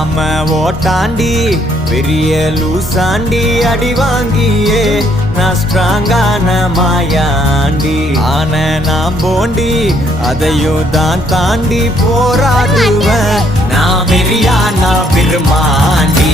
ஆம ஓட்டாண்டி பெரிய லூசாண்டி அடி வாங்கியே நான் ஸ்ட்ராங்கான மாயாண்டி ஆன நான் போண்டி அதையும் தான் தாண்டி போராடுவேன் நான் வெறியான பெருமாண்டி